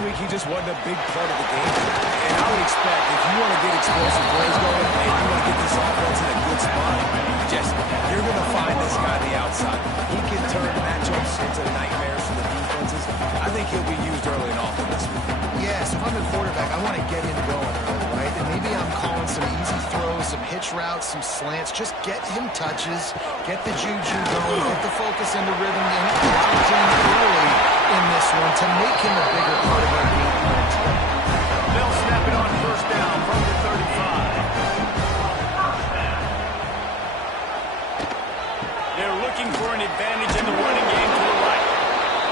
last week, he just wasn't a big part of the game. And I would expect, if you want to get explosive plays going, and you want to get this offense in a good spot, you're going to find this guy on the outside. He can turn matchups into nightmares for the defenses. I think he'll be used early and often this week. Yeah, so if I'm the quarterback, I want to get him going early, right? And maybe I'm calling some easy throws, some hitch routes, some slants. Just get him touches, get the juju going, get the focus into rhythm, and get him early in this one to make him a bigger part of our game plan today. They'll snap it on first down from the 35. They're looking for an advantage in the running game to the right.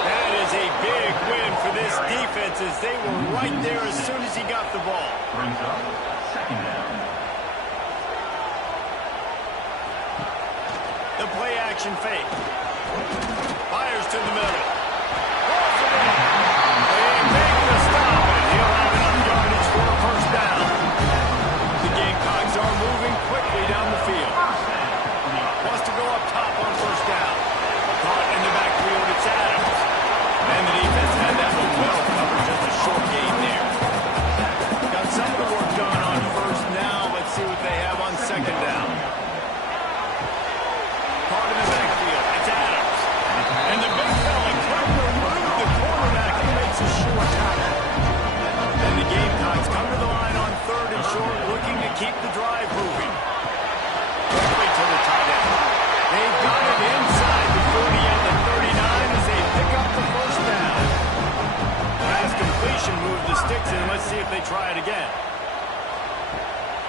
That is a big win for this defense as they were right there as soon as he got the ball. Brings up second down. The play action fake. Fires to the middle. They make the stop, and he'll have enough yardage for a first down. The Gamecocks are moving quickly down the field. Wants to go up top on first down. Caught in the backfield, it's Adams. And the defense had that one well covered, just a short gain there. Got some of the work done on first now. Let's see what they have on second down. Caught in the backfield, it's Adams. And the big fella trying to remove the cornerback. He makes a short tackle. And the Gamecocks come to the line on third and short, looking to keep the drive moving. Quickly to the tight end. They've got it inside the 30 and the 39 as they pick up the first down. Pass completion, move the sticks in. Let's see if they try it again.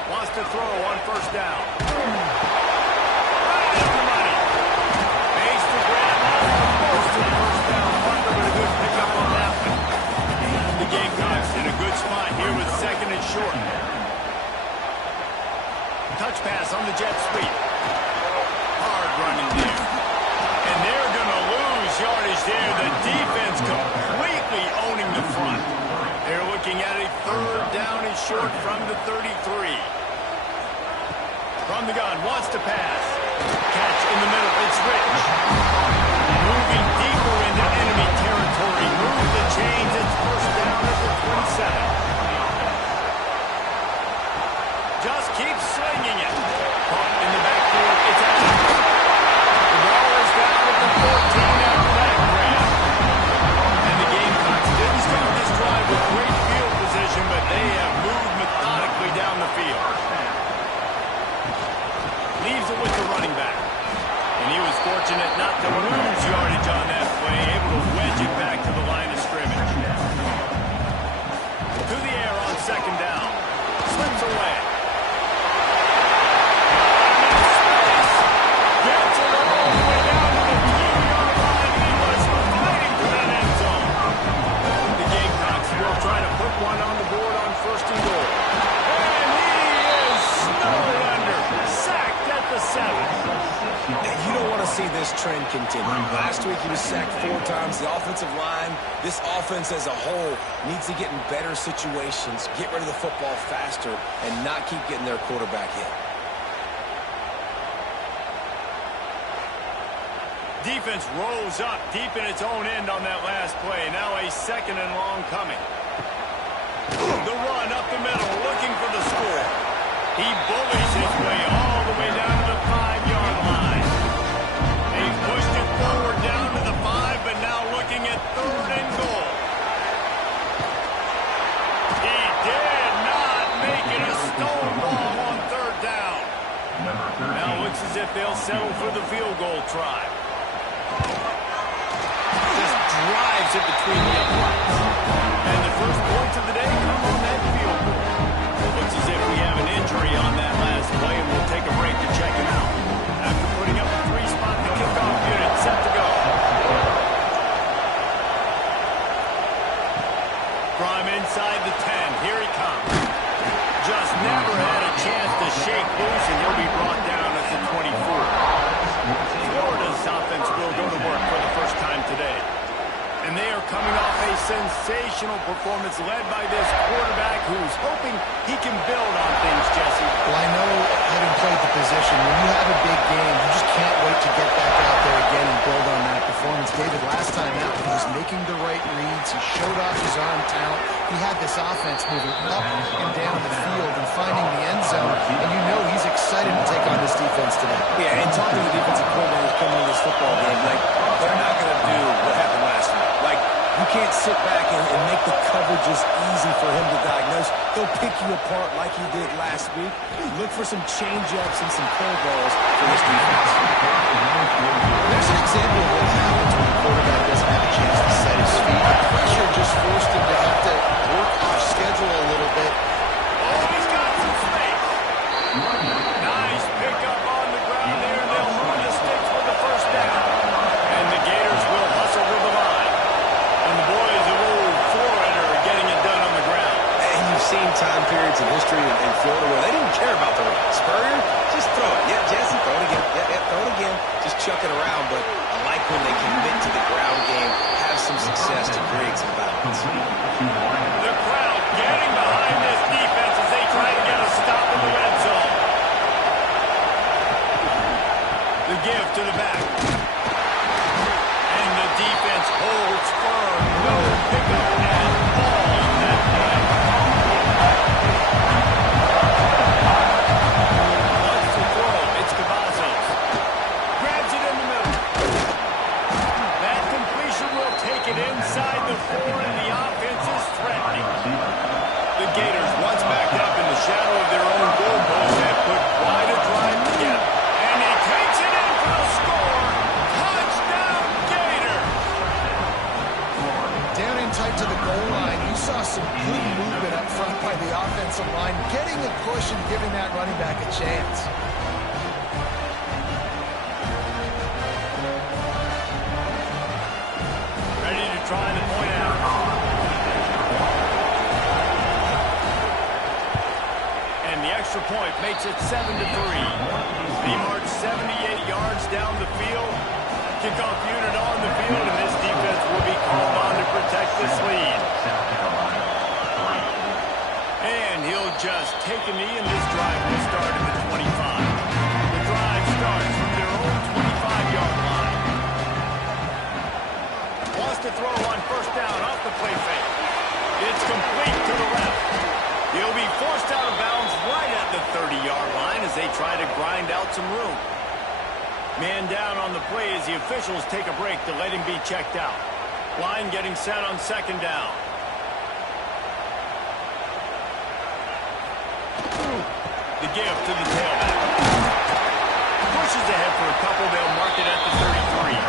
Wants to throw on first down. Right on the money. Makes the grab almost to the first down marker, but a good pickup on that one. The Gamecocks in a good spot here with second and short. Touch pass on the jet sweep. Hard running there. And they're going to lose yardage there. The defense completely owning the front. They're looking at a third down and short from the 33. From the gun, wants to pass. Catch in the middle, it's Rich. Moving deeper into enemy territory. Move the chains, it's first down at the 27. Just keeps swinging it. Caught in the backfield, it's Adams. The ball is down at the 14 after that grab. And the Gamecocks didn't start this drive with great field position, but they have moved methodically down the field. Leaves it with the running back. And he was fortunate not to lose yardage on that play, able to wedge it back to the line of scrimmage. To the air on second down. Slips away. Gets it all the way down to the 2-yard line, and he was fighting for that end zone. The Gamecocks will try to put one on the board on first and goal. And he is snowed under. Sacked at the 7. You don't want to see this trend continue. Last week he was sacked 4 times. The offensive line, this offense as a whole, needs to get in better situations, get rid of the football faster, and not keep getting their quarterback hit. Defense rolls up deep in its own end on that last play. Now a second and long coming. The run up the middle, looking for the score. He bullies his way all the way down to the 5-yard line. They've pushed it forward down to the 5, but now looking at third and goal. He did not make it a stone ball on third down. Now looks as if they'll settle for the field goal try. Just drives it between the uprights. And the first points of the day come on that field goal. Looks as if we have an injury on that last play, and we'll take a break to check him out. After putting up a 3-spot, the kickoff unit set to go. From inside the 10, here he comes. Just never had a chance to shake loose, and he'll be brought down at the 24. Florida's offense will go to work for the first time today. And they are coming off a sensational performance led by this quarterback who's hoping he can build on things, Jesse. Well, I know, having played the position, when you have a big game, you just can't wait to get back out there again and build on that performance. David, last time out, he was making the right reads. He showed off his arm talent. He had this offense moving up and down the field and finding the end zone, and you know he's excited to take on this defense today. Yeah, and talking to the defensive coordinators coming into this football game, like, they're not going to do what happened last week. Like, you can't sit back and make the coverages easy for him to diagnose. He'll pick you apart like he did last week. Look for some change-ups and some curveballs for this defense. There's an example of what happens when the quarterback doesn't have a chance to set his feet. The pressure just forced him to have to work off schedule a little bit. Oh, he's got some space. Nice pickup on the ground there, and they'll move the sticks for the first down. And the Gators will hustle to the line. And the boys of old Florida are getting it done on the ground. And you've seen time periods in history in Florida where they didn't care about the run. Spurrier, just throw it. Yeah, Jesse, throw it again. Yeah, throw it again. Just chuck it around. But I like when they commit to the ground game, have some success to create some balance. The crowd getting behind this defense as they try to get a stop in the red zone. The give to the back. And the defense holds firm. No pickup at all on that play. Wants to throw. It's Cavazos. Grabs it in the middle. That completion will take it inside the 4, and the offense is threatening. The Gators, once backed up in the shadow of their own goalpost, have put quite a drive together. And he takes it in for the score. Touchdown, Gators! Down in tight to the goal line, you saw some good movement up front by the offensive line, getting a push and giving that running back a chance. Ready to try the point out. And the extra point makes it 7-3. They march 78 yards down the field. Kickoff unit on the field, and this defense will be called on to protect this lead. And he'll just take a knee, and this drive will start at the 25. The drive starts from their own 25-yard line. Wants to throw on first down off the play fake. It's complete to the left. He'll be forced out of bounds right at the 30-yard line as they try to grind out some room. Man down on the play as the officials take a break to let him be checked out. Line getting set on second down. The give to the tailback. Pushes ahead for a couple. They'll mark it at the 33.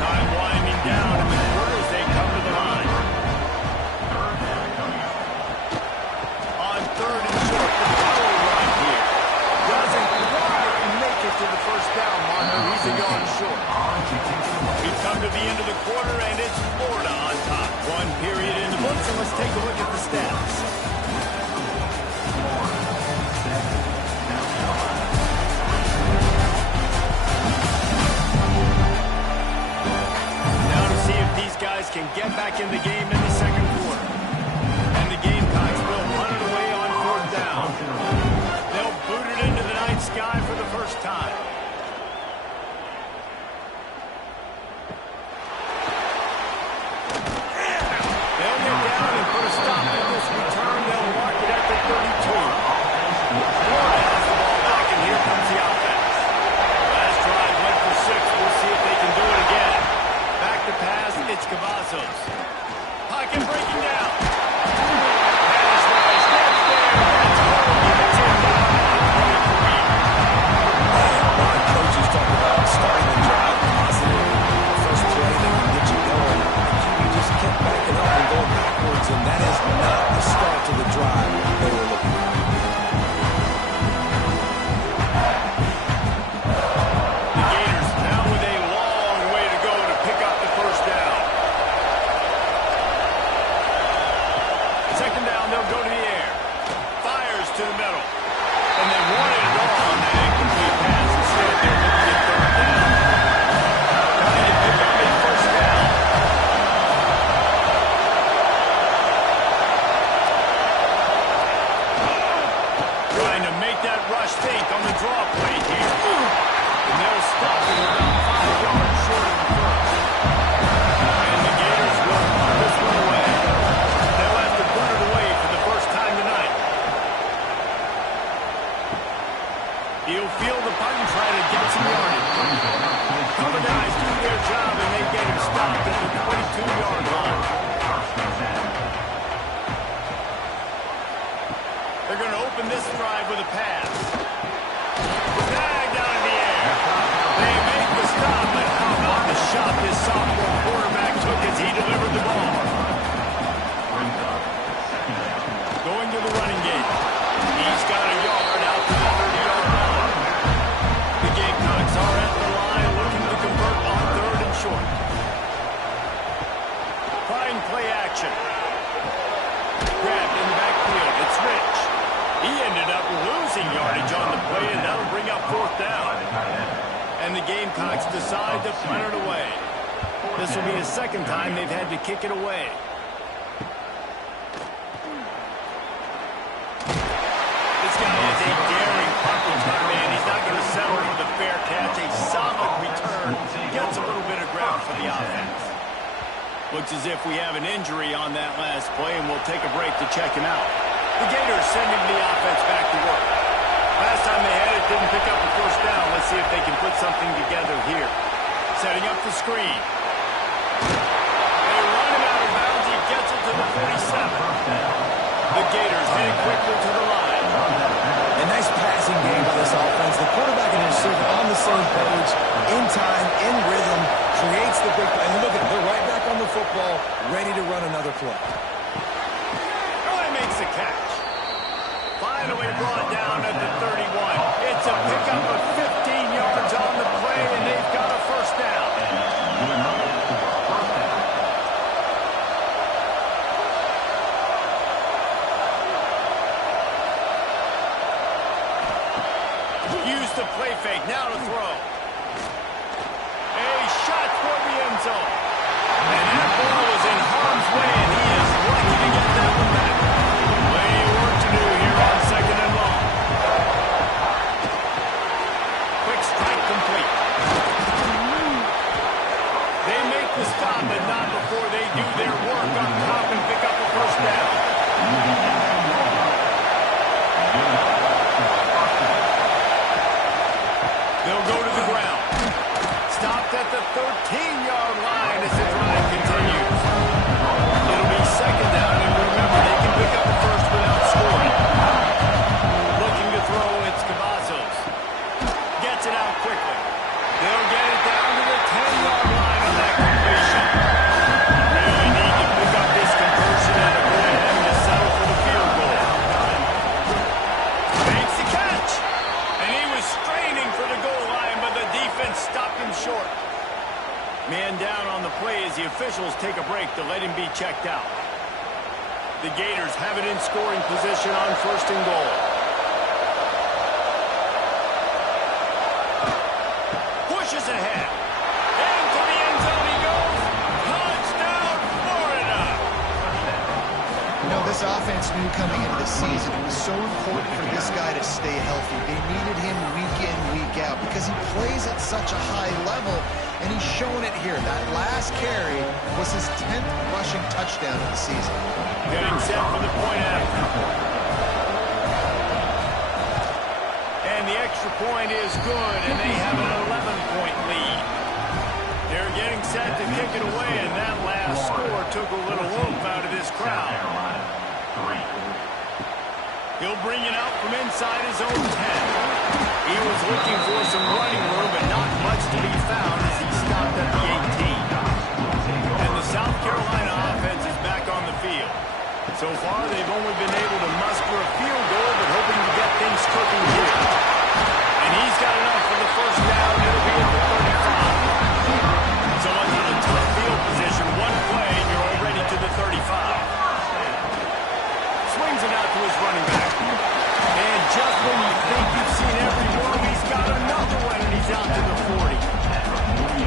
Time winding down in the quarter as they come to the line. On third and short, the power run here. Doesn't quite make it to the first down marker. He's going short. We've come to the end of the quarter, and it's Florida on top. One period in the books, and let's take a look at the stats. Guys can get back in the game in the second quarter. And the Gamecocks will punt it away on fourth down. They'll boot it into the night sky for the first time. They'll get down and put a stop to this return. They'll mark it at the 32. Florida has the ball back, and here comes the offense. Last drive went for 6. We'll see if they can do it again. Back to pass, it's Cavazos. Pocket breaking down. Pass rush, that's there. That's home. It's in down at the 23. A lot of coaches talk about starting the drive positive. The first play that can get you going. You just kept backing up and going backwards, and that is not the start to the drive they were looking for. The Gators now with a long way to go to pick up the first down. Second down, they'll go to the air. Fires to the middle. And they wanted it all on that incomplete pass. Instead, they're looking at third down. Trying to pick up a first down. this drive with a pass. Snagged out of the air. They make the stop, but how about the shot this sophomore quarterback took as he delivered the ball? Going to the running game. He's got a yard out to the 30-yard line. The Gamecocks are at the line looking to convert on 3rd and short. Trying play action. Grabbed in the backfield. It's Rich. He ended up losing yardage on the play, and that'll bring up 4th down. And the Gamecocks decide to punt it away. This will be the 2nd time they've had to kick it away. This guy is a daring punt return man. He's not going to settle for the fair catch. A solid return. Gets a little bit of ground for the offense. Looks as if we have an injury on that last play, and we'll take a break to check him out. The Gators sending the offense back to work. Last time they had it, didn't pick up the 1st down. Let's see if they can put something together here. Setting up the screen. They run him out of bounds. He gets it to the 47. The Gators heading quickly to the line. A nice passing game by this offense. The quarterback and the receiver on the same page, in time, in rhythm, creates the big play. And look at it, they're right back on the football, ready to run another play. Makes the catch. Finally brought down at the 31. It's a pickup of 15 yards on the play, and they've got a 1st down. Use the play fake. Now to throw. A shot for the end zone. And that ball was in harm's way, and he is lucky to get that one back. Plenty of work to do here on 2nd and long. Quick strike complete. They make the stop, but not before they do their work on top and pick up a 1st down. They'll go to the ground. Stopped at the 13-yard line as the drive continues. It'll be 2nd down, and remember, they can pick up the 1st without scoring. Looking to throw, it's Cavazos. Gets it out quickly. They'll get it down to the 10-yard line on that completion. Really need to pick up this conversion and avoid having to settle for the field goal. Makes the catch. And he was straining for the goal line, but the defense stopped him short. Man down on the play as the officials take a break to let him be checked out. The Gators have it in scoring position on 1st and goal. Pushes ahead. Into the end zone he goes. Touchdown, Florida! You know, this offense knew coming into the season it was so important for this guy to stay healthy. They needed him week in, week out because he plays at such a high level, and he's shown it here. That last carry was his 10th rushing touchdown of the season. Getting set for the point after. And the extra point is good, and they have an 11-point lead. They're getting set to kick it away, and that last score took a little oomph out of this crowd. He'll bring it out from inside his own 10. He was looking for some running room, but not much to be found as he stopped at the 18. And the South Carolina offense is back on the field. So far, they've only been able to muster a field goal, but hoping to get things cooking here. And he's got enough for the 1st down. It'll be at the 35. So under the tough field position, one play, and you're already to the 35. Swings it out to his running back. And just when you think you've seen every move, he's got another one, and he's out to the 40.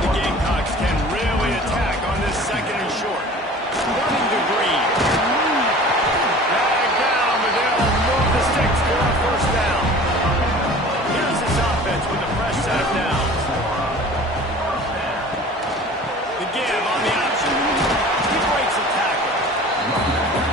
The Gamecocks can really attack on this 2nd and short. Running to Green. Drag down, but they'll move the sticks for a 1st down. Here's this offense with a fresh set of downs. The give on the option. He breaks a tackle.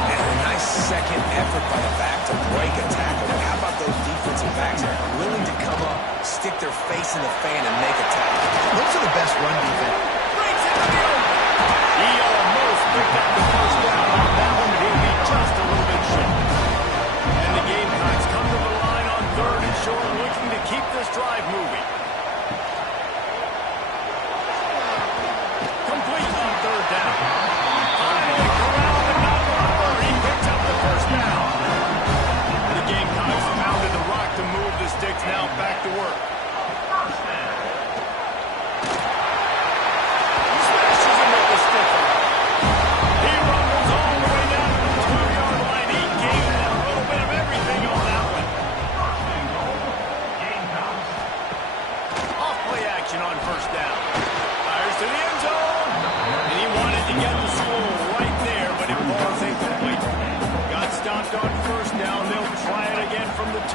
And a nice second effort by the back to break a tackle. But how about those defensive backs willing to come up, stick their face in the fan, and make a tackle? Those are the best run defense. Breaks it to the open. He almost picked up the 1st down on that one, but he'll be just a little bit short. And the Gamecocks come to the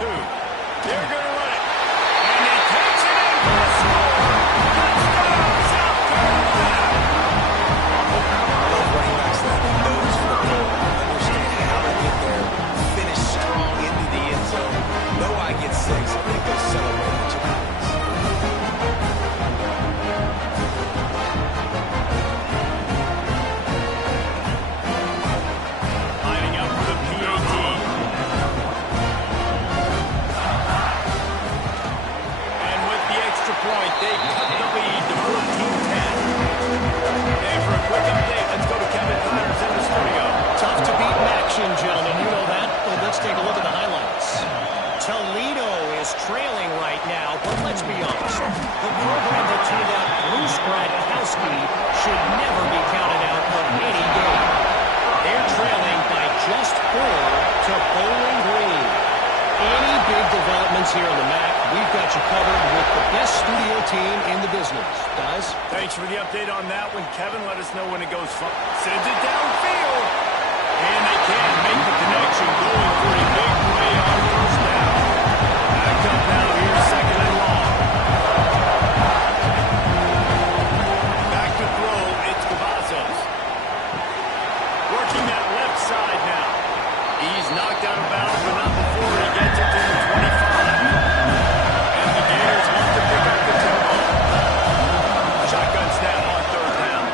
2. They're going to run it. And he takes it in for the score. Touchdown, South Carolina. I love running backs that knows football, understand how to get there, finish strong into the end zone. Know I get 6, and then go celebrate with your friends. Lining up for the PAT. And with the extra point, they cut the lead to 14-10. And for a quick update, let's go to Kevin Connors in the studio. Tough to beat in action, gentlemen. You know that. But let's take a look at the highlights. Toledo is trailing right now, but let's be honest. The program that turned out Bruce Gradkowski should never be counted out of any game. They're trailing by just 4 to Bowling Green. Any big developments here on the MAC, we've got you covered with the best studio team in the business. Guys? Thanks for the update on that one, Kevin. Let us know when it goes. Sends it downfield. And they can't make the connection, going for a big play on first down. Back up now, here's 2nd and long. Back to throw, it's Cavazos. Working that left side now. He's knocked out of bounds, but not before he gets it to the 25. And the Gators want to pick up the tempo. Shotgun snap on 3rd down.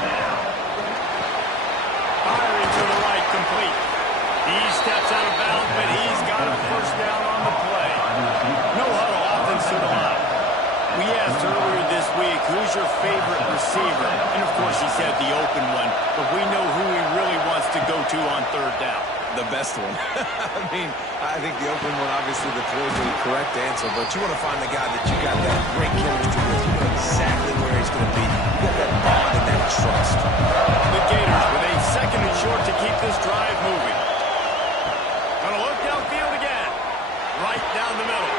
Firing to the right, complete. He steps out of bounds, but he's got a first down on the play. No huddle offense to the line. We asked earlier this week, who's your favorite receiver? And of course he said the open one, but we know who he really wants to go to on 3rd down. The best one. I mean, I think the open one, obviously the throw is the correct answer, but you want to find the guy that you got that great chemistry with. You know exactly where he's going to be. You got that bond and that trust. The Gators with a 2nd and short to keep this drive moving. Gonna look downfield again. Right down the middle.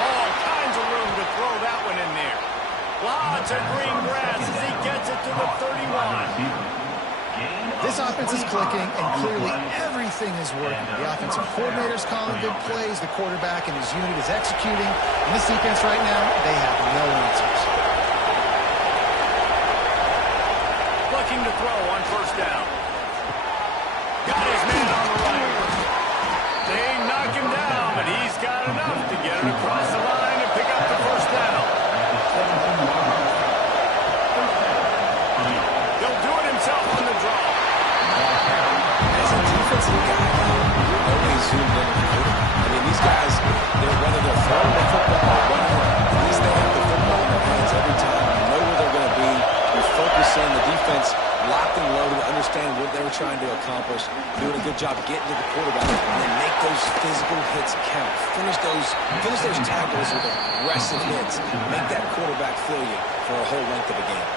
All kinds of room to throw that one in there. Lots of green grass as he gets it to the 31. This offense is clicking, and clearly everything is working. The offensive coordinator's calling good plays. The quarterback and his unit is executing. And this defense right now, they have no answers. Looking to throw on 1st down. Got his man on the right. They knock him down, but he's got enough to get it across the line and pick up the 1st down. He'll do it himself on the draw. As a defensive guy, you're always zoomed in on the quarterback. I mean, these guys, whether they're throwing the football or running it, at least they have the football in their hands every time. You know where they're going to be. You focus in the defense, locked and loaded, understand what they were trying to accomplish, doing a good job getting to the quarterback, and then make those physical hits count. Finish those tackles with aggressive hits. Make that quarterback feel you for a whole length of the game.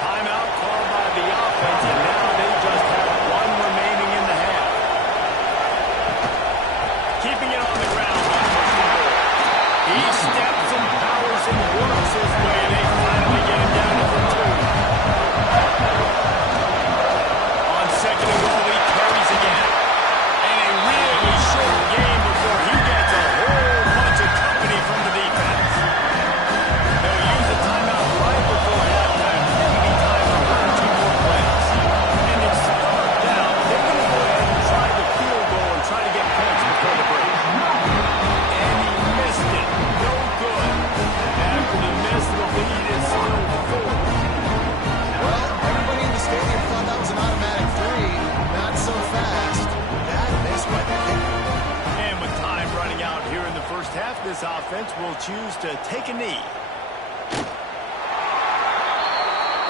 Timeout called by the offense, and now they just have 1 remaining in the half. Keeping it on the ground by Christian. He steps and powers and works his way. They finally get him down to the 2. On 2nd and goal, he carries again. And a really short game before he gets a whole bunch of company from the defense. They'll use a timeout right before halftime. Maybe time for 1 or 2 more plays. And it's 3rd down. They're going to go ahead and try the field goal and try to get points before the break. And he missed it. No good. After the miss, the lead is still 4. Well, everybody in the stadium thought that was an automatic 3. Not so fast. That missed by the kicker. And with time running out here in the first half, this offense will choose to take a knee.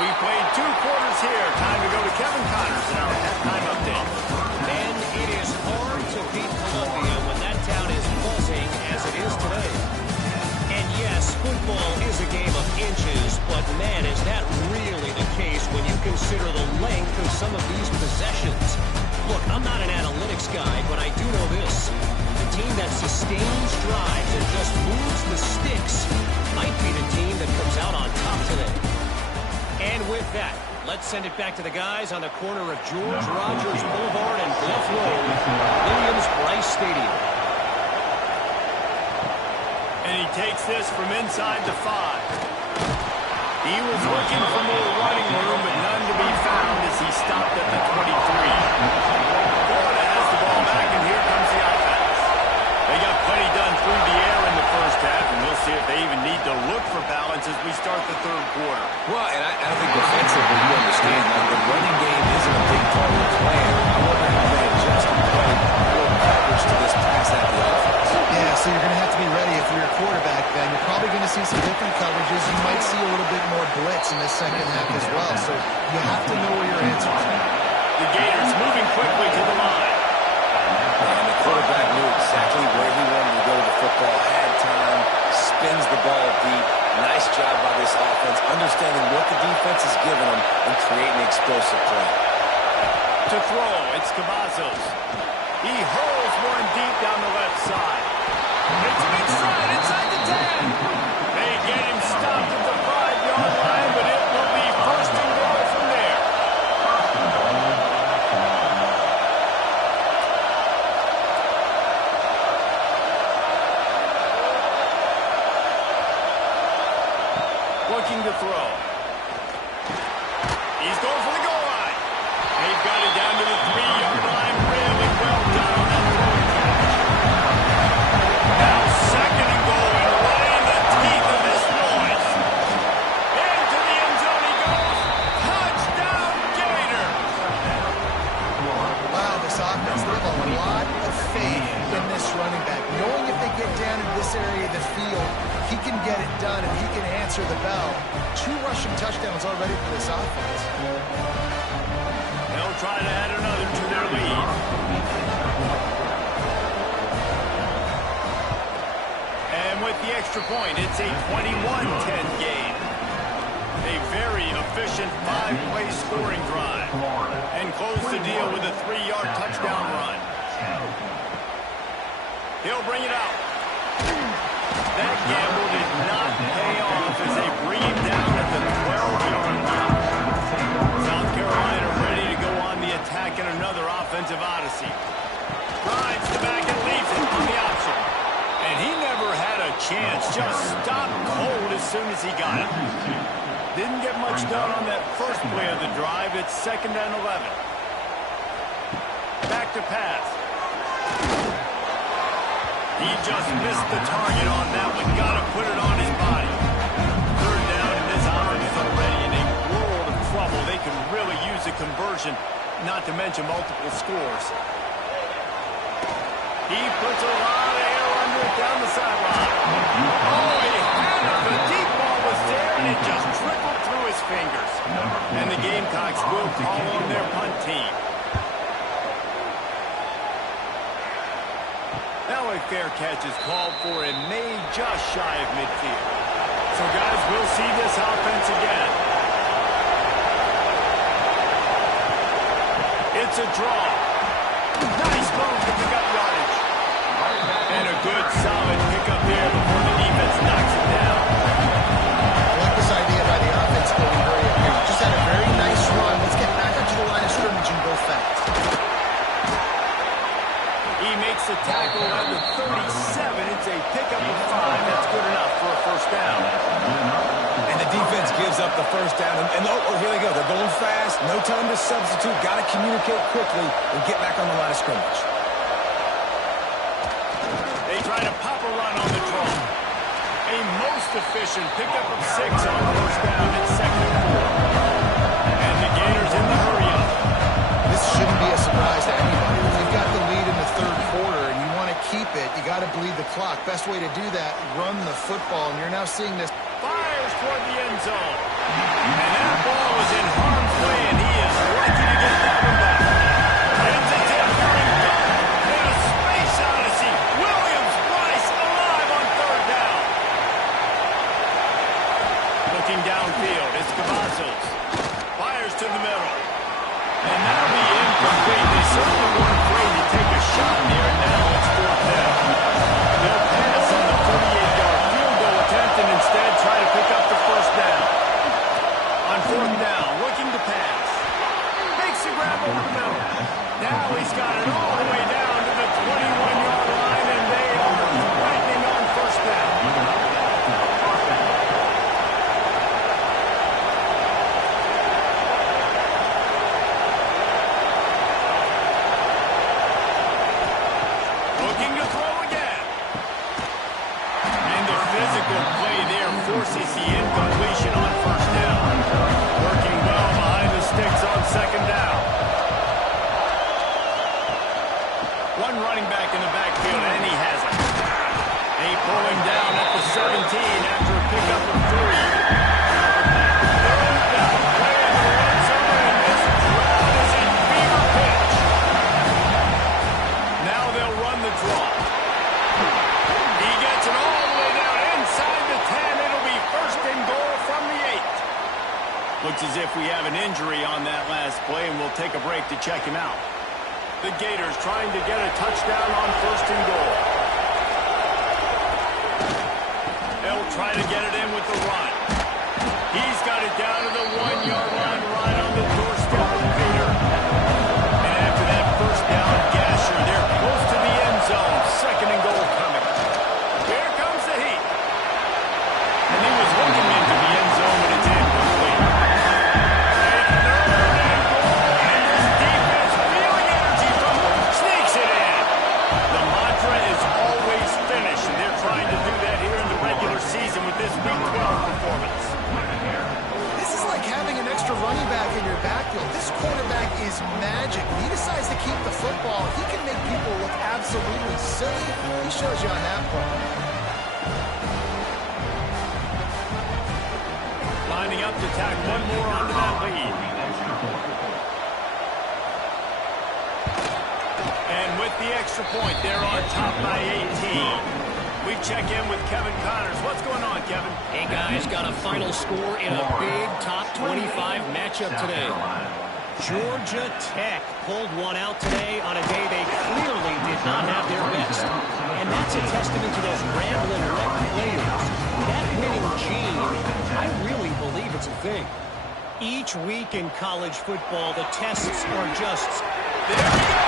We've played 2 quarters here. Time to go to Kevin Connors in our halftime update. And it is hard to beat Columbia when that town is buzzing as it is today. And yes, football is a game of inches, but man, is that really the case when you consider the length of some of these possessions. Look, I'm not an analytics guy, but I do know this. The team that sustains drives and just moves the sticks might be the team that comes out on top today. And with that, let's send it back to the guys on the corner of George Rogers Boulevard and Bluff Road, Williams-Brice Stadium. from inside the 5. He was looking for more running room, but none to be found as he stopped at the 23. Florida has the ball back, and here comes the offense. They got plenty done through the air in the first half, and we'll see if they even need to look for balance as we start the third quarter. Well, and I think defensively, you understand, like the running game isn't a big part of the plan. I wonder how they adjust and play more coverage to this pass at the offense. Yeah, so you're going to have to be ready if you're a quarterback then. You're probably going to see some different coverages. You might see a little bit more blitz in the second half as well. So you have to know where your answers are. The Gators moving quickly to the line. And the quarterback knew exactly where he wanted to go with the football, had time, spins the ball deep. Nice job by this offense, understanding what the defense is giving them and creating explosive play. To throw, it's Cavazos. He hurls one deep down the left side. It's an inside, inside the 10. They get him stopped at the 5-yard line, but it will be first and goal from there. Looking to throw. He's going for the goal line. They've got it down to the 3-yard line. Really well done on that throwing catch. Now second and goal, and right in the teeth of this noise. Into the end zone he goes. Touchdown, Gators. Wow, this offense, they have a lot of faith in this running back. Knowing if they get down into this area of the field, he can get it done and he can answer the bell. 2 rushing touchdowns already for this offense. They'll try to add another to their lead. And with the extra point, it's a 21-10 game. A very efficient 5-play scoring drive. And close the deal with a 3-yard touchdown run. He'll bring it out. That gamble did not pay off as they bring him down at the 12-yard line. South Carolina ready to go on the attack in another offensive odyssey. Drives the back and leaves it on the option. And he never had a chance. Just stopped cold as soon as he got it. Didn't get much done on that first play of the drive. It's 2nd and 11. Back to pass. He just missed the target on that one. Got to put it on his body. 3rd down, and this offense is already in a world of trouble. They can really use a conversion, not to mention multiple scores. He puts a lot of air under it down the sideline. Oh, he had it. The deep ball was there, and it just trickled through his fingers. And the Gamecocks will call on their punt team. Now a fair catch is called for and made just shy of midfield. So, guys, we'll see this offense again. It's a draw. Nice move to pick up yardage. And a good, solid pickup there before the defense knocks it down. I like this idea by the offense going very up here. Just had a very nice run. Let's get back up to the line of scrimmage and go fast. He makes the tackle at the 37. It's a pickup of 5. That's good enough for a first down. And the defense gives up the first down. And here they go. They're going fast. No time to substitute. Got to communicate quickly and get back on the line of scrimmage. They try to pop a run on the draw. A most efficient pickup of 6 on first down. It's 2nd and 4. And the Gators in the hurry-up. This shouldn't be a surprise to anybody. If you've got the lead in the 3rd quarter and you want to keep it, you got to bleed the clock. Best way to do that, run the football. And you're now seeing this. Fires toward the end zone. And that ball is in harm's way, and he is lucky to get that one back. It's a tip during goal. In a space odyssey. Williams Bryce alive on 3rd down. Looking downfield, it's Cavazos. Fires to the middle. And that'll be incomplete. They certainly weren't afraid to take a shot there, and now it's 4th down. They'll pass on the 48-yard field goal attempt and instead try to pick up the first down. On 4th down, looking to pass. Makes the grab over One running back in the backfield, and he has it. They pull him down at the 17 after a pickup of 3. Third down play in the red zone, and this crowd is in fever pitch. Now they'll run the draw. He gets it all the way down inside the 10. It'll be first and goal from the 8. Looks as if we have an injury on that last play, and we'll take a break to check him out. The Gators trying to get a touchdown on first and goal. They'll try to get it in with the run. He's got it down to the 1-yard line right on the doorstep of Peter. And after that first down, Gasher, they're close to the end zone. Second and goal coming. Here comes the heat. And he was looking into the end zone, but it's incomplete. And third and goal, and this defense feeling energy from them sneaks it in. The mantra is always finish, and they're trying to do that here in the regular season with this Week 12 performance. This is like having an extra running back in your backfield. This quarterback is magic. When he decides to keep the football, he can make people look absolutely silly. He shows you on that play. Lining up to tack one more onto that lead. And with the extra point, they're on top by 18. We check in with Kevin Connors. What's going on, Kevin? Hey, guys, got a final score in a big top 25 matchup today. Georgia Tech pulled one out today on a day they clearly did not have their best. And that's a testament to those rambling wreck players. That winning gene, I really believe it's a thing. Each week in college football, the tests are just... There we go!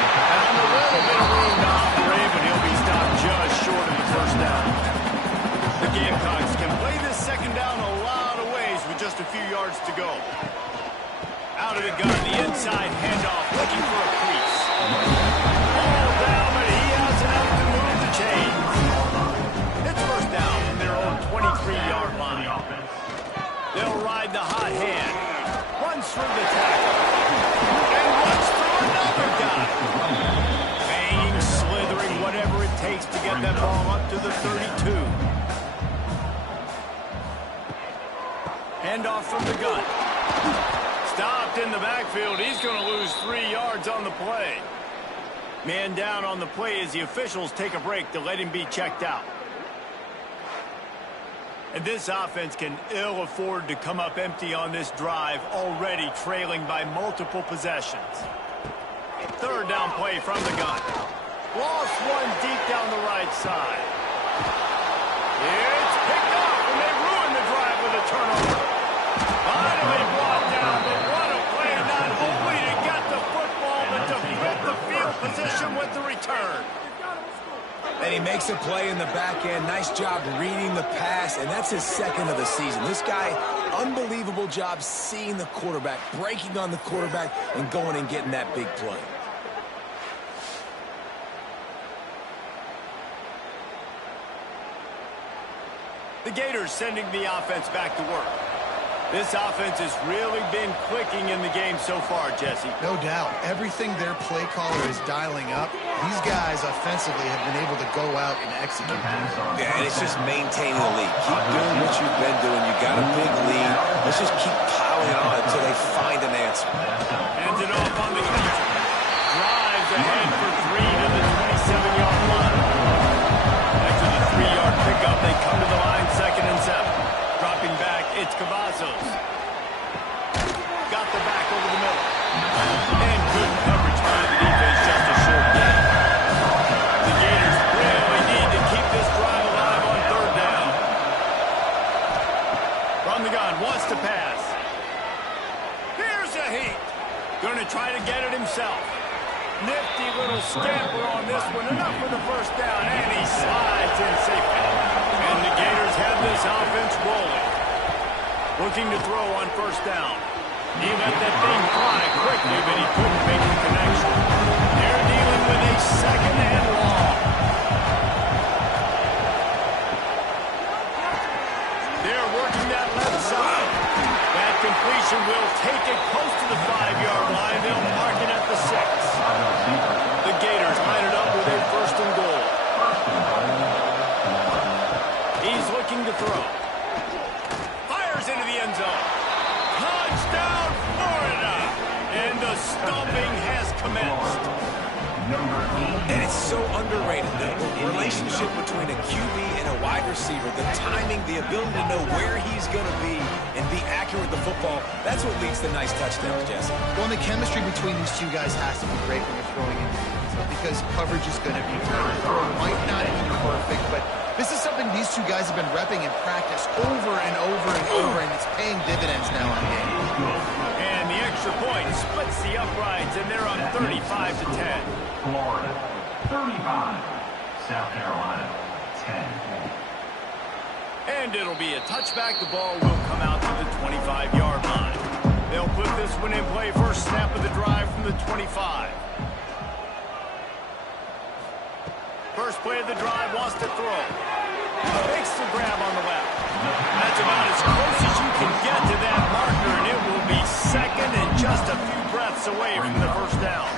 Found a little bit of room to operate, but he'll be stopped just short of the first down. The Gamecocks can play this second down a lot of ways with just a few yards to go. Out of the gun, the inside handoff, looking for a crease. All down, but he has enough to move the chains. It's first down from their own 23-yard line. They'll ride the hot hand. Runs through the tackle. And runs through another guy. Banging, slithering, whatever it takes to get that ball up to the 32. Handoff from the gun. Stopped in the backfield. He's going to lose 3 yards on the play. Man down on the play as the officials take a break to let him be checked out. And this offense can ill afford to come up empty on this drive, already trailing by multiple possessions. Third down play from the gun. Lost one deep down the right side. It's picked off, and they ruin the drive with a turnover. Finally brought down, but what a play, not only to get the football, but to flip the field position with the return. And he makes a play in the back end. Nice job reading the pass, and that's his second of the season. This guy, unbelievable job seeing the quarterback, breaking on the quarterback, and going and getting that big play. The Gators sending the offense back to work. This offense has really been clicking in the game so far, Jesse. No doubt. Everything their play caller is dialing up, these guys offensively have been able to go out and execute. Yeah, and it's just maintaining the lead. Keep doing what you've been doing. You got a big lead. Let's just keep piling on until they find an answer. Hands it off on the counter. Drives ahead for 3 to the 27-yard line. After the 3-yard pickup, they come to the line, 2nd and 7. Dropping back, it's Cavazos. Got the back over the middle. And good coverage by the defense, just a short gain. The Gators really need to keep this drive alive on 3rd down. From the gun, wants to pass. Here's a heat. Going to try to get it himself. Nifty little scamper on this one. Enough for the first down, and he slides in safely. And the Gators have this offense rolling. Looking to throw on first down. He let that thing fly quickly, but he couldn't make the connection. They're dealing with a 2nd and long. They're working that left side. That completion will take it close to the 5-yard line. They'll mark it at the 6. The Gators And it's so underrated, the relationship between a QB and a wide receiver, the timing, the ability to know where he's going to be and be accurate with the football, that's what leads to nice touchdowns, Jesse. Well, and the chemistry between these two guys has to be great when you're throwing in because coverage is going to be tight. The throw might not be perfect, but this is something these two guys have been repping in practice over and over and over, and it's paying dividends now on games. And the extra point splits the uprights, and they're on 35 to 10. Florida, 35. South Carolina, 10. And it'll be a touchback. The ball will come out to the 25-yard line. They'll put this one in play. First snap of the drive from the 25. First play of the drive, wants to throw. Makes the grab on the left. That's about as close as you can get to that marker, and it will be second and just a few breaths away from the first down.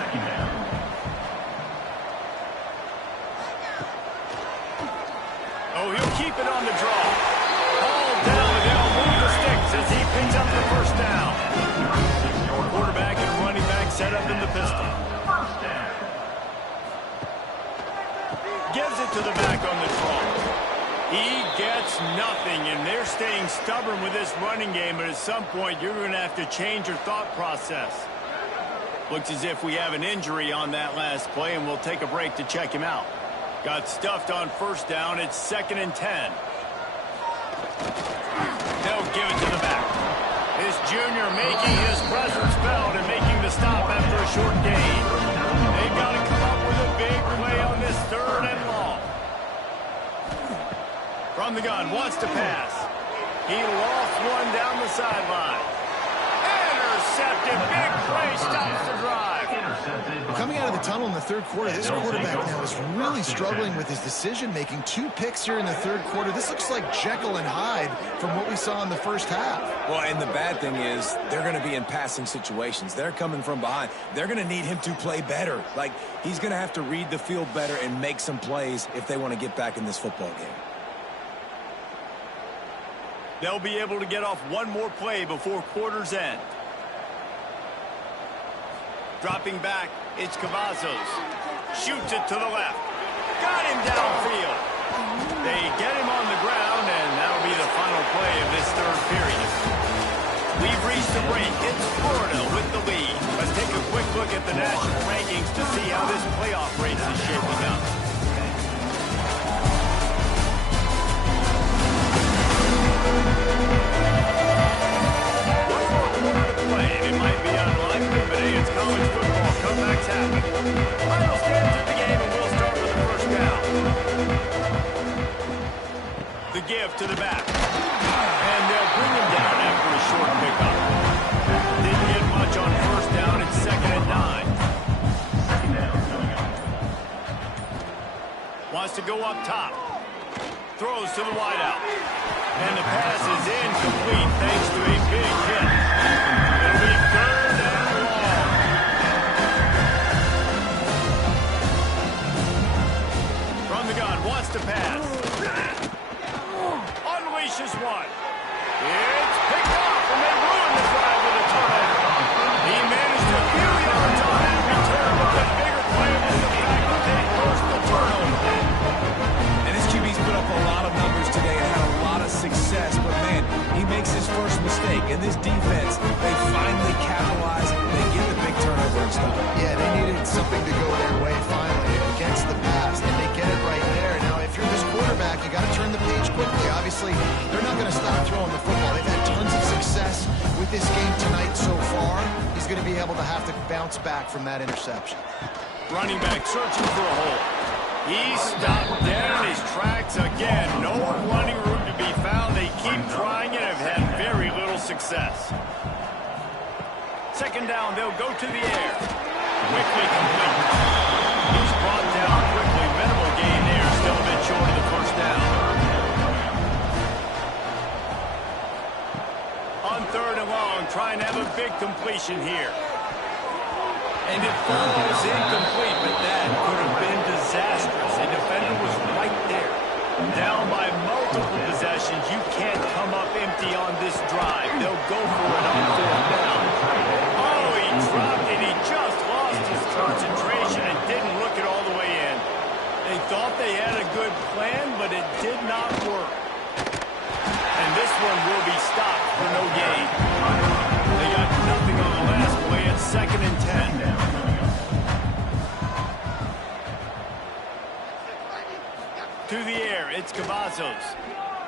Oh, he'll keep it on the draw. Ball down, and they'll move the sticks as he picks up the first down. Quarterback and running back set up in the pistol. Gives it to the back on the draw. He gets nothing, and they're staying stubborn with this running game, but at some point you're going to have to change your thought process. Looks as if we have an injury on that last play, and we'll take a break to check him out. Got stuffed on first down. It's 2nd and 10. They'll give it to the back. This junior making his presence felt and making the stop after a short gain. They've got to come up with a big play on this 3rd and long. From the gun, wants to pass. He lost one down the sideline. Intercepted. Big play, stops the drive. Coming out of the tunnel in the third quarter, this quarterback now is really struggling with his decision-making. 2 picks here in the third quarter. This looks like Jekyll and Hyde from what we saw in the first half. Well, and the bad thing is they're going to be in passing situations. They're coming from behind. They're going to need him to play better. Like, he's going to have to read the field better and make some plays if they want to get back in this football game. They'll be able to get off one more play before quarter's end. Dropping back, it's Cavazos. Shoots it to the left. Got him downfield. They get him on the ground, and that'll be the final play of this third period. We've reached the break. It's Florida with the lead. Let's take a quick look at the national rankings to see how this playoff race is shaping up. One more quarter to play, and it might be unlikely, but hey, it's college football. Comebacks happen. Final stands of the game, and we'll start with the first down. The give to the back. And they'll bring him down after a short pickup. Didn't get much on first down. It's 2nd and 9. Wants to go up top. Throws to the wideout. And the pass is incomplete thanks to a big hit. It'll be 3rd and long. From the gun, wants to pass. Unleashes one. It's picked off, and they ruin the drive with a turnover. He managed a few yards on that return, but the bigger play was the fact that they forced the turnover. And his QB's put up a lot of numbers today and had a lot of success, but man, he makes his first mistake. And this defense, they finally capitalize. They get the big turnover and stuff. Yeah, they needed something to go their way finally against the pass, and they get it right there. Now, if you're this quarterback, you got to turn the page quickly. Obviously, they're not going to stop throwing the football. They've had tons of success with this game tonight so far. He's going to be able to have to bounce back from that interception. Running back searching for a hole. He stopped dead in his tracks again. No running room to be found. They keep trying and have had very little success. 2nd down, they'll go to the air. Quickly complete. He's brought down quickly. Minimal gain there. Still a bit short of the first down. On 3rd and long, trying to have a big completion here. And it falls incomplete, but that could have been disastrous. A defender was right there. Down by multiple possessions. You can't come up empty on this drive. They'll go for it on 4th down. Oh, he dropped it. He just lost his concentration and didn't look but it did not work. And this one will be stopped for no gain. They got nothing on the last play. It's 2nd and 10. To the air, it's Cavazos.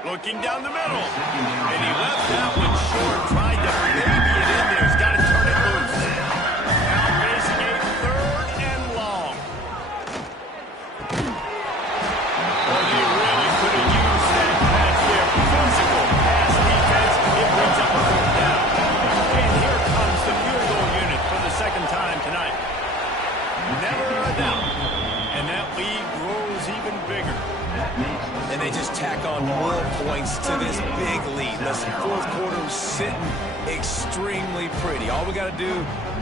Looking down the middle. And he left that one short. Tried to baby it in there. He's got to turn it loose. Now facing a 3rd and long. Well, they really could have used that patch there. Physical pass defense. It brings up a 4th down. And here comes the field goal unit for the 2nd time tonight. Never a doubt. And that lead grows even bigger. And they just tack on more points to this big lead. Listen, 4th quarter was sitting extremely pretty. All we got to do,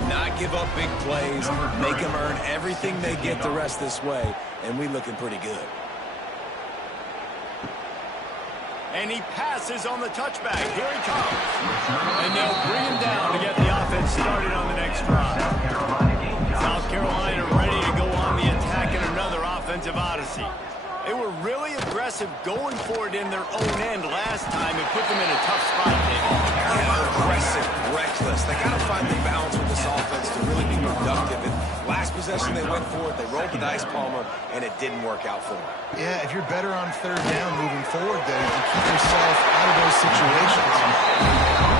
not give up big plays, make them earn everything they get the rest this way, and we looking pretty good. And he passes on the touchback. Here he comes. And they'll bring him down to get the offense started on the next drive. South Carolina ready to go on the attack in another offensive odyssey. They were really aggressive going for it in their own end last time and put them in a tough spot, David. Yeah, aggressive, reckless. They got to find the balance with this offense to really be productive. And last possession they went for it, they rolled the dice, Palmer, and it didn't work out for them. Yeah, if you're better on 3rd down moving forward, though, you keep yourself out of those situations.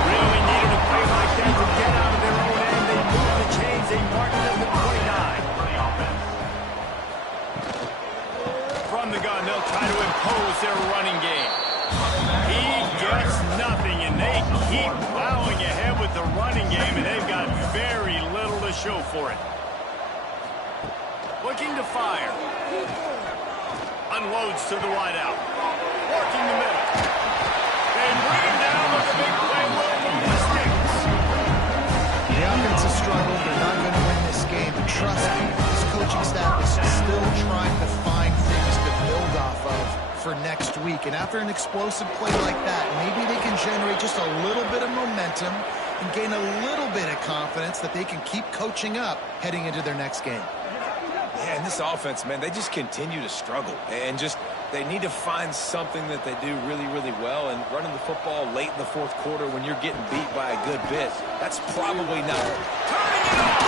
Really needed a play like that to get out of their own end. They moved the chains. They marked them to 29. From the gun, they'll try to impose their running game. He gets nothing, and they keep plowing ahead with the running game, and they've got very little to show for it. Looking to fire. Unloads to the wideout. Working the middle. They bring him down with a big play. Will move the sticks. The offense has struggled. They're not going to win this game. But trust me, this coaching staff is still trying to find things to build off of for next week. And after an explosive play like that, maybe they can generate just a little bit of momentum and gain a little bit of confidence that they can keep coaching up heading into their next game. Yeah, and this offense, man, they just continue to struggle. And just, they need to find something that they do really, really well. And running the football late in the 4th quarter when you're getting beat by a good bit, that's probably not. Turning it off!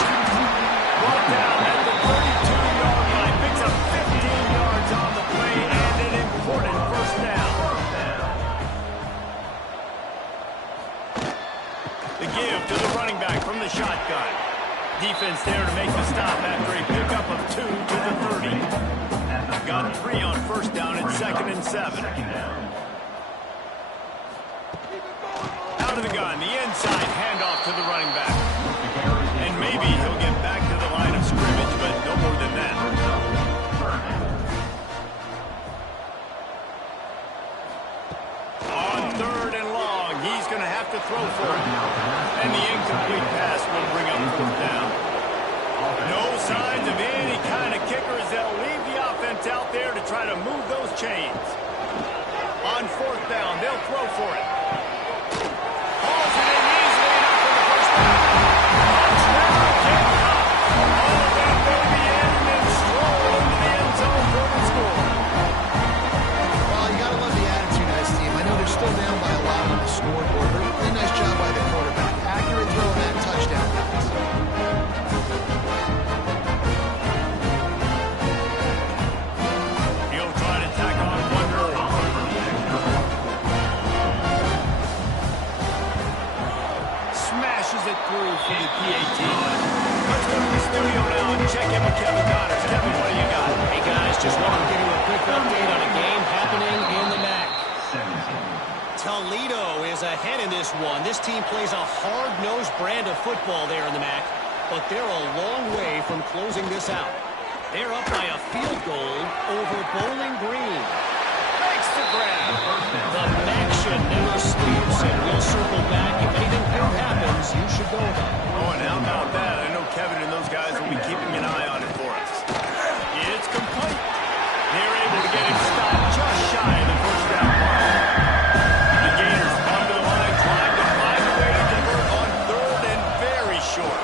Brought down at the 32-yard line. Picks up 15 yards on the play and an important 1st down. The give to the running back from the shotgun. Defense there to make the stop after a pickup of 2 to the 30. Got 3 on 1st down and 2nd and 7. Out of the gun, the inside handoff to the running back. And maybe he'll get back to the line of scrimmage, but no more than that. On 3rd and long, he's going to have to throw for it. And the incomplete pass will bring up 4th down. No signs of any kind of kickers. They'll leave the offense out there to try to move those chains. On 4th down, they'll throw for it. Hauls it in easily enough for the 1st down. Touchdown, Gamecocks. All of that baby in and then stroll into the end zone for the score. Well, you got to love the attitude of this team. I know they're still down by a lot on the scoreboard, but really nice job by the quarterback. Accurate throw on that touchdown pass. He'll try to tack on one more. Smashes it through for the PAT. Let's go to the studio now and check in with Kevin Connors. Kevin, what do you got? Hey, guys, just wanted to give you a quick update on a game happening in the MAC. Toledo is ahead in this one. This team plays a hard-nosed brand of football there in the MAC, but they're a long way from closing this out. They're up by a field goal over Bowling Green. Makes the grab. The MAC should never sleeps, and we'll circle back. If anything good happens, you should go there. Oh, and how about that? I know Kevin and those guys will be keeping an eye on it for us. It's complete. They're able to get him stopped just shy of the 1st down mark. The Gators under the line, trying to find a way to convert on 3rd and very short.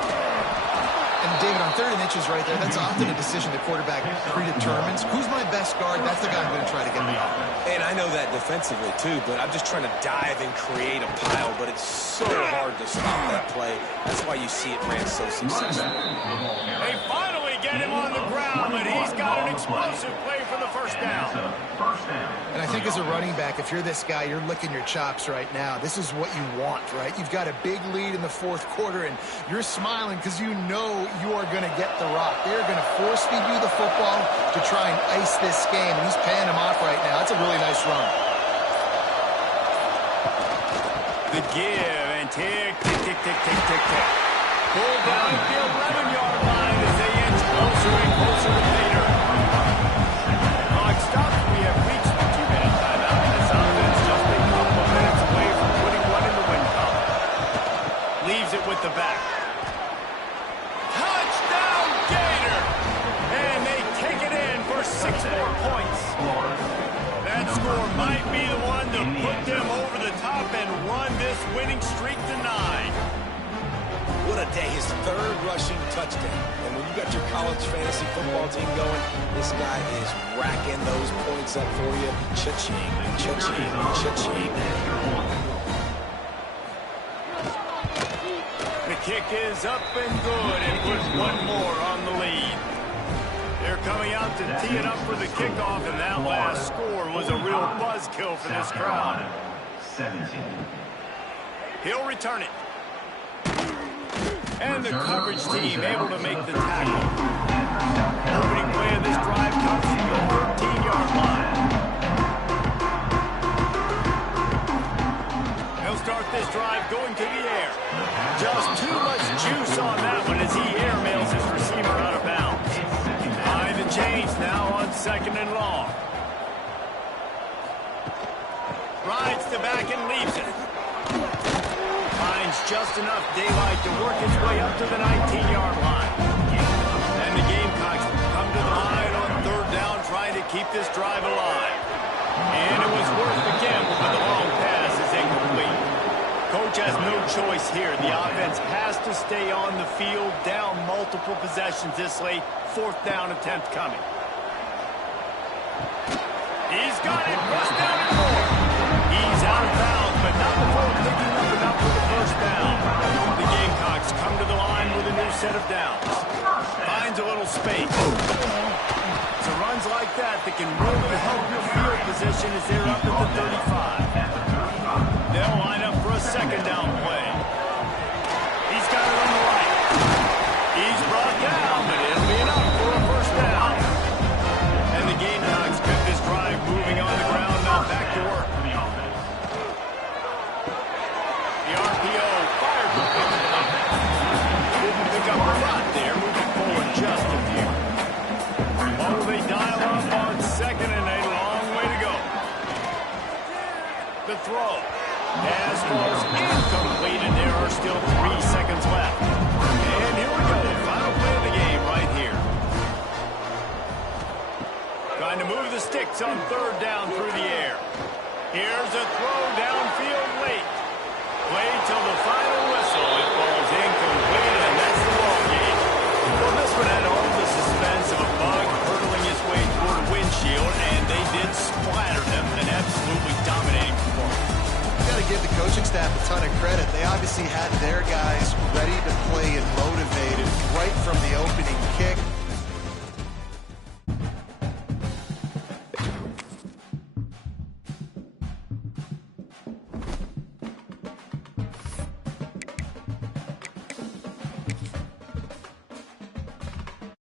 And David, on 3rd and inches right there. That's often a decision the quarterback predetermines. Who's my best guard? That's the guy I'm going to try to get the ball. And I know that defensively, too, but I'm just trying to dive and create a pile, but it's so hard to stop that play. That's why you see it ran so successful. They finally get him on the ground, and he's got an explosive play for the first down. And I think as a running back, if you're this guy, you're licking your chops right now. This is what you want, right? You've got a big lead in the fourth quarter, and you're smiling because you know you are going to get the rock. They're going to force-feed you the football to try and ice this game, and he's paying him off right now. That's a really nice run. The give, and tick, tick, tick, tick, tick, tick, tick. Pull down the 11-yard line as they inch closer and closer to Vader. Clock stops. We have reached the 2-minute timeout. This offense just a couple minutes away from putting one in the win column. Leaves it with the back. Touchdown, Gator! And they take it in for 6 more points. That score might be the one to put them over the top and run this winning streak to 9. What a day. His third rushing touchdown. And when you got your college fantasy football team going, this guy is racking those points up for you. Cha-ching, cha-ching, cha-ching. The kick is up and good and puts one more on the lead. They're coming out to tee it up for the kickoff, and that last score was a real buzzkill for this crowd. 17. He'll return it. And the coverage team able to make the tackle. Opening play of this drive comes from the 13-yard line. He'll start this drive going to the air. Just too much juice on that one as he airmails his receiver out of bounds. Behind the chains now on 2nd and long. Rides the back and leaves it. Finds just enough daylight to work his way up to the 19-yard line. And the Gamecocks come to the line on 3rd down trying to keep this drive alive. And it was worth the gamble, but the long pass is incomplete. Coach has no choice here. The offense has to stay on the field, down multiple possessions this late. 4th down attempt coming. He's got it. First down and more. He's out of bounds, but not before picking up enough for the first down. The Gamecocks come to the line with a new set of downs. Finds a little space. So runs like that can really help your field position as they're up at the 35. They'll line up for a 2nd down play. He's got it on the right. He's brought down, but it'll be enough for a first down. And the Gamecocks kept this drive moving on the ground, now back to work. The RPO fired the pitch. Didn't pick up a lot there, moving forward just a few. Oh, they dial up on 2nd and a long way to go. The throw. Pass falls incomplete, and there are still 3 seconds left. And here we go, final play of the game right here. Trying to move the sticks on 3rd down through the air. Here's a throw downfield late. Play till the final